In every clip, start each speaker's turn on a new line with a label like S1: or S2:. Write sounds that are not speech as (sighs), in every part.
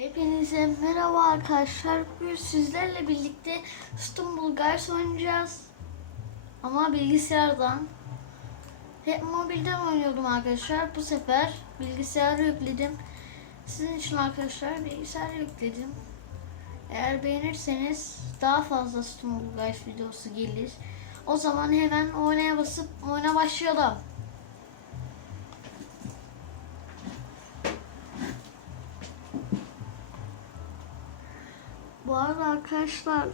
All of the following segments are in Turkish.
S1: Hepinize merhaba arkadaşlar. Bugün sizlerle birlikte İstanbul Guys oynayacağız. Ama bilgisayardan. Hep mobilden oynuyordum arkadaşlar. Bu sefer bilgisayarı yükledim. Sizin için arkadaşlar bilgisayarı yükledim. Eğer beğenirseniz daha fazla İstanbul Guys videosu gelir. O zaman hemen oynaya basıp oyuna başlayalım. Bu arada arkadaşlar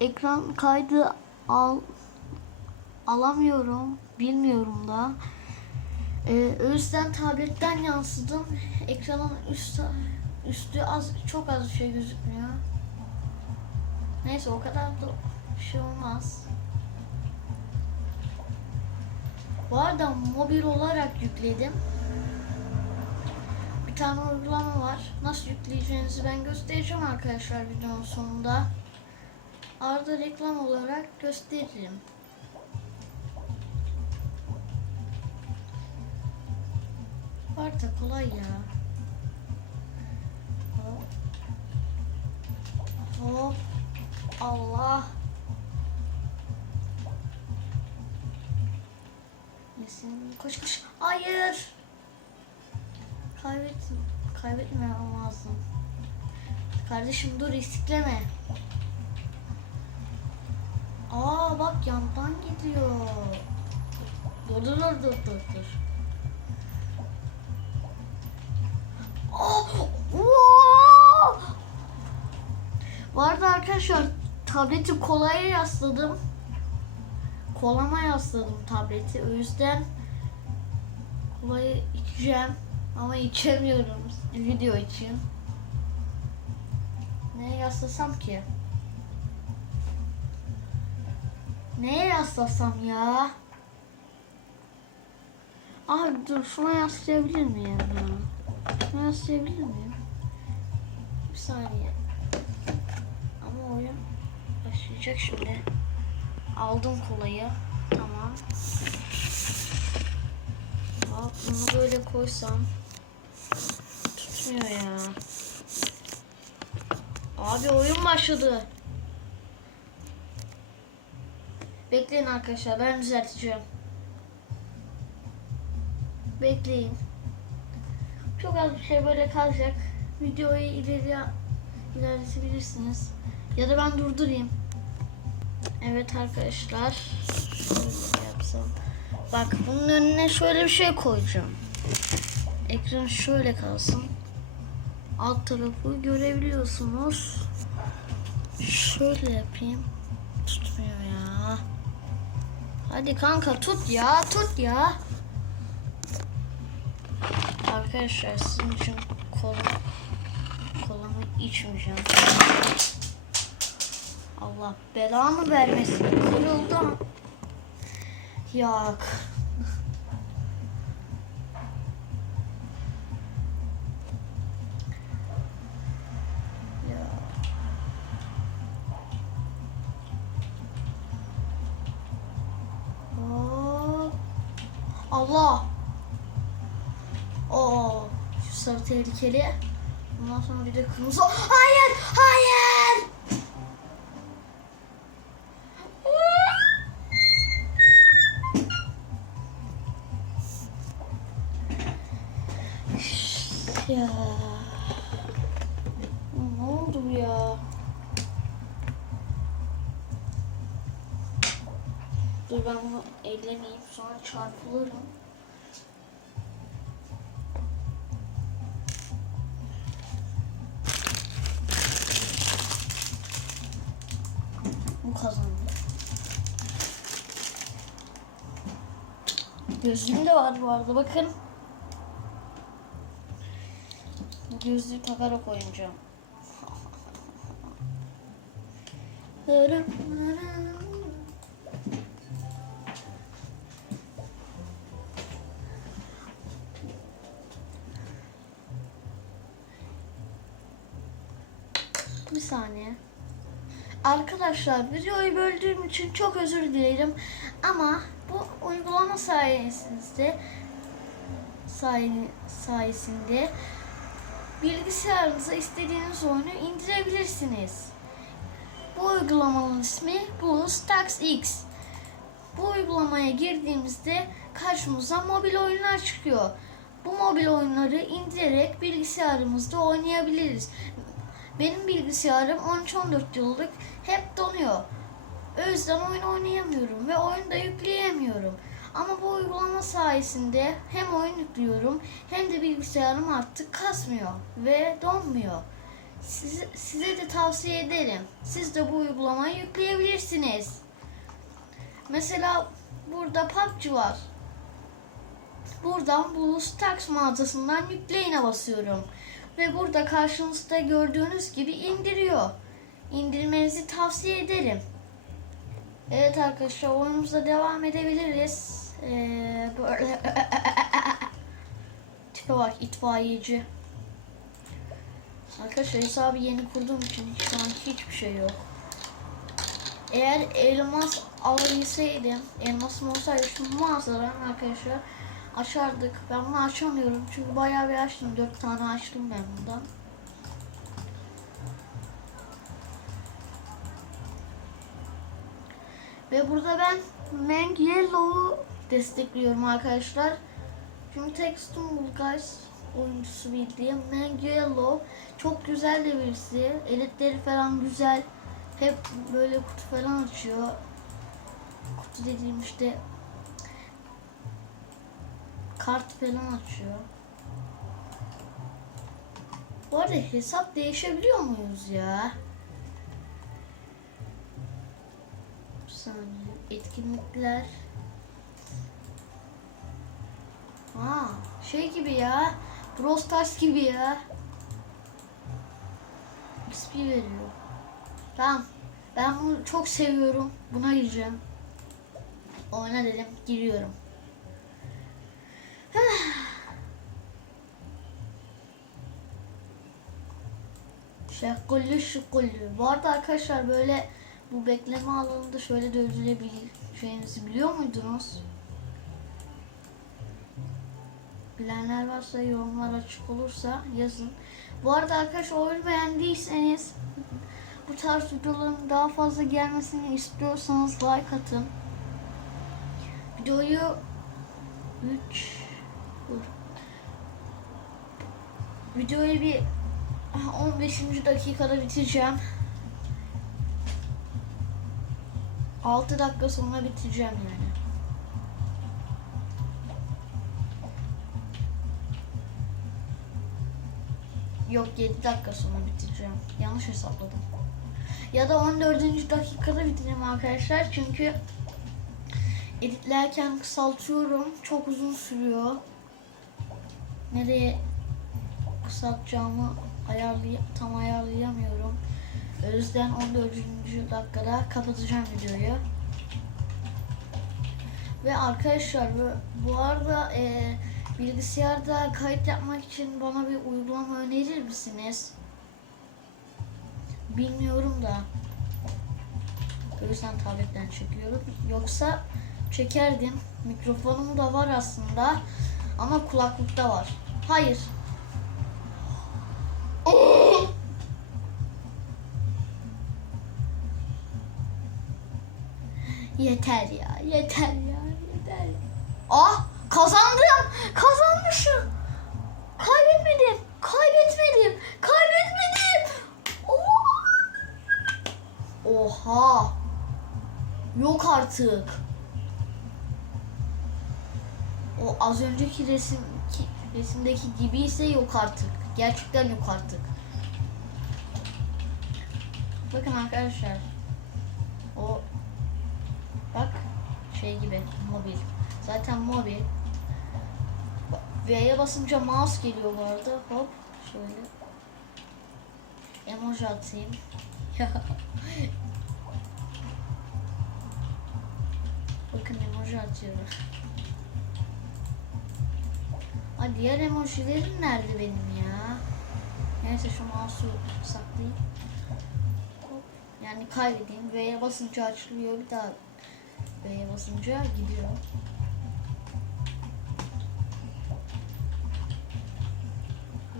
S1: ekran kaydı al alamıyorum. Bilmiyorum da. Ee, o yüzden tabletten yansıdım. Ekranın üstü, üstü az çok az bir şey gözükmüyor. Neyse o kadar da şey olmaz. Bu arada mobil olarak yükledim. Bir tane uygulama var. Nasıl yükleyeceğinizi ben göstereceğim arkadaşlar videonun sonunda. Arada reklam olarak gösteririm. Var da kolay ya. Hop. Hop. Allah. Nesin? Koş koş. Hayır. Kaybettim. Kaybetme lazım. Kardeşim dur istikleme. Aa bak yandan gidiyor. Dur dur dur dur dur dur. Arada arkadaşlar tableti kolaya yasladım. Kolama yasladım tableti. O yüzden kolayı içeceğim. Ama içemiyorum video için. Neye yaslasam ki? Neye yaslasam ya? Abi dur şuna yaslayabilir miyim ya? Şuna yaslayabilir miyim? Bir saniye. Ama oyun başlayacak şimdi. Aldım kolayı. Tamam. Hop bunu böyle koysam tutmuyor ya. Abi oyun başladı. Bekleyin arkadaşlar ben düzelteceğim. Bekleyin. Çok az bir şey böyle kalacak. Videoyu ileri ilerletebilirsiniz. Ya da ben durdurayım. Evet arkadaşlar. Şöyle yapsam. Bak bunun önüne şöyle bir şey koyacağım. Ekran şöyle kalsın. Alt tarafı görebiliyorsunuz. Şöyle yapayım. Tutmuyor ya. Hadi kanka tut ya, tut ya. Arkadaşlar sizin için kola, kolamı içmeyeceğim. Allah belamı vermesin. Kırıldım. Yak. Allah. Oo, şu sarı tehlikeli. Ondan sonra bir de kırmızı. Hayır, hayır. Dur ben bunu ellemeyeyim sonra çarpılırım. Bu kazandı. Gözlüğüm de var bu arada bakın. Bu gözlüğü takarak oynayacağım. (laughs) Arkadaşlar videoyu böldüğüm için çok özür dilerim. Ama bu uygulama sayesinde sayesinde bilgisayarınıza istediğiniz oyunu indirebilirsiniz. Bu uygulamanın ismi BlueStacks X. Bu uygulamaya girdiğimizde karşımıza mobil oyunlar çıkıyor. Bu mobil oyunları indirerek bilgisayarımızda oynayabiliriz. Benim bilgisayarım 13-14 yıllık hep donuyor. O yüzden oyun oynayamıyorum ve oyun da yükleyemiyorum. Ama bu uygulama sayesinde hem oyun yüklüyorum hem de bilgisayarım artık kasmıyor ve donmuyor. Size, size de tavsiye ederim. Siz de bu uygulamayı yükleyebilirsiniz. Mesela burada PUBG var. Buradan BlueStacks mağazasından yükleyine basıyorum. Ve burada karşınızda gördüğünüz gibi indiriyor. İndirmenizi tavsiye ederim. Evet arkadaşlar oyunumuza devam edebiliriz. Ee, böyle (laughs) tipe bak itfaiyeci. Arkadaşlar hesabı yeni kurduğum için şu an hiçbir şey yok. Eğer elmas alabilseydim, elmasım olsaydı şu mağazadan arkadaşlar açardık. Ben bunu açamıyorum çünkü bayağı bir açtım. Dört tane açtım ben bundan. Ve burada ben Mang Yellow'u destekliyorum arkadaşlar. Çünkü Stumble Guys oyuncusu bildiğim Mang Yellow çok güzel de birisi. Elitleri falan güzel. Hep böyle kutu falan açıyor. Kutu dediğim işte kart falan açıyor. Bu arada hesap değişebiliyor muyuz ya? Saniye. Etkinlikler. Ha, şey gibi ya. Brawl Stars gibi ya. XP veriyor. Tamam. Ben bunu çok seviyorum. Buna gireceğim. Oyna dedim. Giriyorum. (sighs) Şekkullu şukkullu. Bu arada arkadaşlar böyle bu bekleme alanında şöyle de öldürebileceğinizi biliyor muydunuz? Bilenler varsa yorumlar açık olursa yazın. Bu arada arkadaşlar oyun beğendiyseniz bu tarz videoların daha fazla gelmesini istiyorsanız like atın. Videoyu 3 Videoyu bir 15. dakikada bitireceğim. 6 dakika sonra bitireceğim yani. Yok 7 dakika sonra bitireceğim. Yanlış hesapladım. Ya da 14. dakikada bitireceğim arkadaşlar. Çünkü editlerken kısaltıyorum. Çok uzun sürüyor. Nereye kısaltacağımı ayarlay tam ayarlayamıyorum. O yüzden 14. dakikada kapatacağım videoyu. Ve arkadaşlar bu, arada e, bilgisayarda kayıt yapmak için bana bir uygulama önerir misiniz? Bilmiyorum da. O yüzden tabletten çekiyorum. Yoksa çekerdim. Mikrofonum da var aslında. Ama kulaklıkta var. Hayır. Yeter ya, yeter ya, yeter. Ah, kazandım, kazanmışım. Kaybetmedim, kaybetmedim, kaybetmedim. Oha. Yok artık. O az önceki resim ki, resimdeki gibi ise yok artık. Gerçekten yok artık. Bakın arkadaşlar. O bak şey gibi mobil. Zaten mobil. V'ye basınca mouse geliyor bu arada. Hop şöyle. Emoji atayım. (laughs) Bakın emoji atıyorum. Ha diğer emojilerim nerede benim ya? Neyse şu mouse'u saklayayım. Yani kaydedeyim. V'ye basınca açılıyor. Bir daha V'ye basınca gidiyor.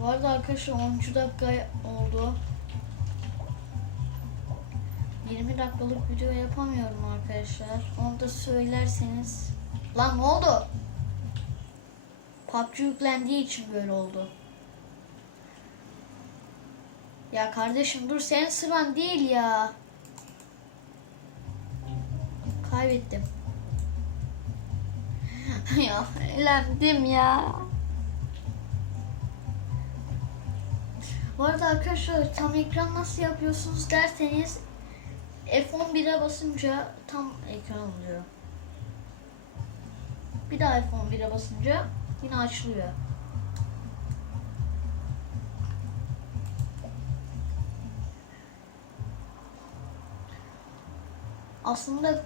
S1: Bu arada arkadaşlar 10. dakika oldu. 20 dakikalık video yapamıyorum arkadaşlar. Onu da söylerseniz. Lan ne oldu? PUBG yüklendiği için böyle oldu. Ya kardeşim dur senin sıran değil ya. Kaybettim. (laughs) ya eğlendim ya. Bu arada arkadaşlar tam ekran nasıl yapıyorsunuz derseniz F11'e basınca tam ekran oluyor. Bir daha F11'e basınca yine açılıyor. Aslında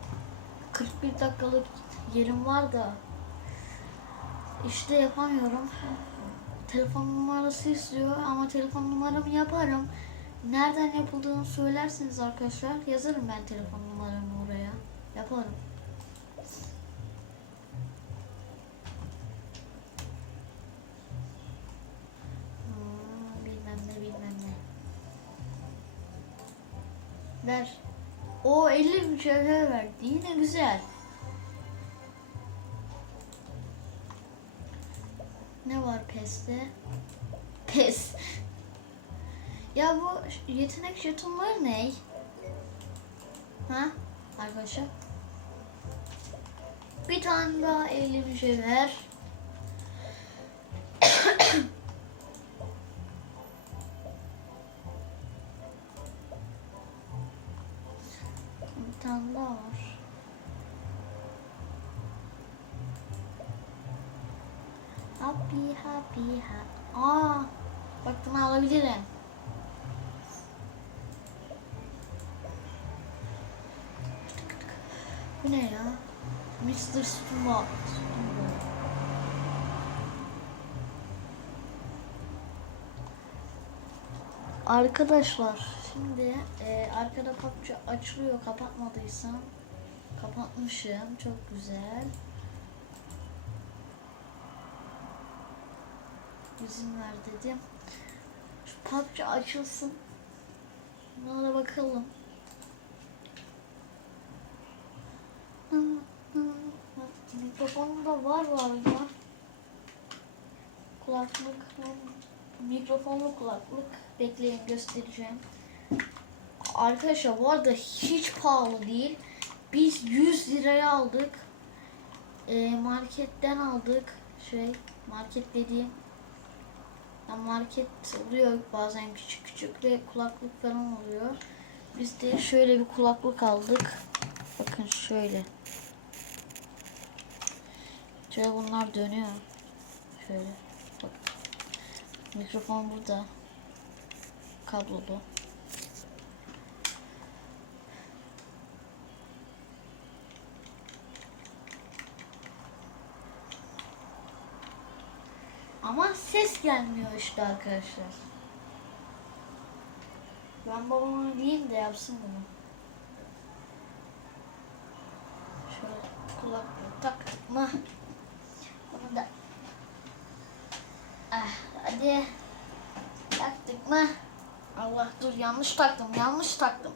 S1: 41 dakikalık yerim var da işte yapamıyorum. Telefon numarası istiyor ama telefon numaramı yaparım. Nereden yapıldığını söylerseniz arkadaşlar yazarım ben telefon numaramı oraya. Yaparım. 50 mücevher verdi. Yine güzel. Ne var PES'te? PES. Ya bu yetenek jetonları ne? Ha? Arkadaşlar. Bir tane daha 50 mücevher. Var. Happy happy ha. Aa, bak bunu alabilirim. Bu ne ya? Mr. Stumbo. Arkadaşlar şimdi e, arkada PUBG açılıyor kapatmadıysam kapatmışım çok güzel izin ver dedim şu PUBG açılsın buna da bakalım Mikrofonum da var var ya. Kulaklık, mikrofonlu kulaklık. Bekleyin göstereceğim. Arkadaşlar bu arada hiç pahalı değil. Biz 100 liraya aldık. Ee, marketten aldık. Şey market dediğim ya market oluyor bazen küçük küçük de kulaklık falan oluyor. Biz de şöyle bir kulaklık aldık. Bakın şöyle. Şöyle bunlar dönüyor. Şöyle. Bak. Mikrofon burada. Kablolu. Gelmiyor işte arkadaşlar. Ben babama diyeyim de yapsın bunu. Şöyle kulaklığı taktık mı? Bunu da ah, hadi taktık mı? Allah dur yanlış taktım yanlış taktım.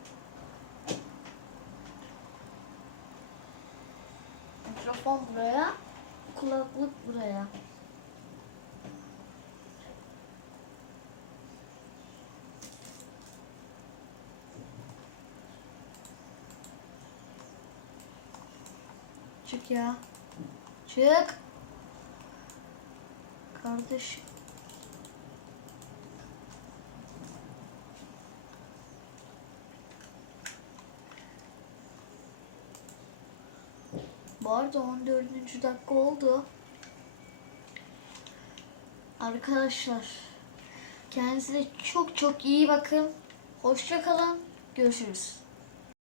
S1: Mikrofon buraya, kulaklık buraya. Çık ya. Çık. Kardeş. Bu arada 14. dakika oldu. Arkadaşlar kendinize çok çok iyi bakın. Hoşça kalın. Görüşürüz.